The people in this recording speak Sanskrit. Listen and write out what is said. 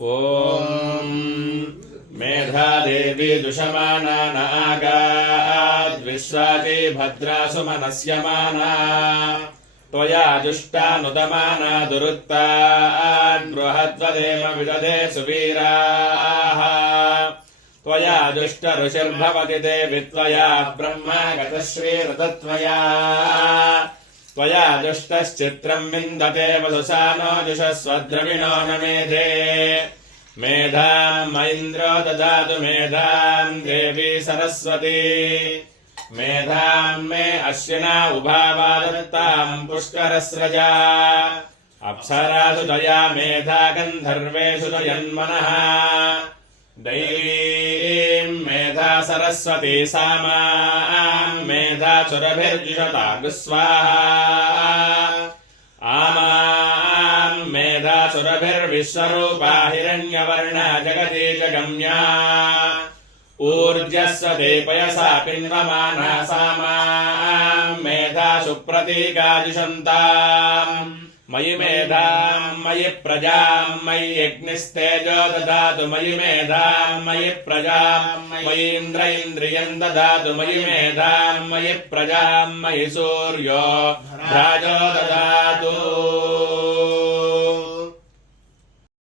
ॐ मेधादेवी दुषमाना नागाद्विश्वाची भद्रासु मनस्यमाना त्वया जुष्टानुदमाना दुरुत्ताद्बृहद्वदेव विदधे सुवीराः त्वया दुष्टऋषिर्भवति देवि त्वया ब्रह्मा गतश्रीरतत्वया त्वया दुष्टश्चित्रम् विन्दते वसुसानो जुषस्वद्रविणो न मेधे मेधाम् मयिन्द्रो ददातु मेधाम् देवी सरस्वती मेधाम् मे अश्विना उभावादत्ताम् पुष्करस्रजा अप्सरासु दया मेधा गन्धर्वेषु दयन्मनः दैवीम् मेधा सरस्वती सामाम् मेधा सुरभिर्जुषतागु स्वाहा आमाम् मेधा सुरभिर्विश्वरूपा हिरण्यवर्णा जगती जगम्या ऊर्जस्वते पयसा पिन्वमाना सामाम् मेधा सुप्रतीकाजुषन्ताम् मयि मेधाम् मयि प्रजाम् मयि यज्ञस्तेजो ददातु मयि मेधाम् मयि प्रजाम् मयि इन्द्र इन्द्रियम् ददातु मयि मेधाम् मयि प्रजाम् मयि सूर्यो भ्राजो ददातु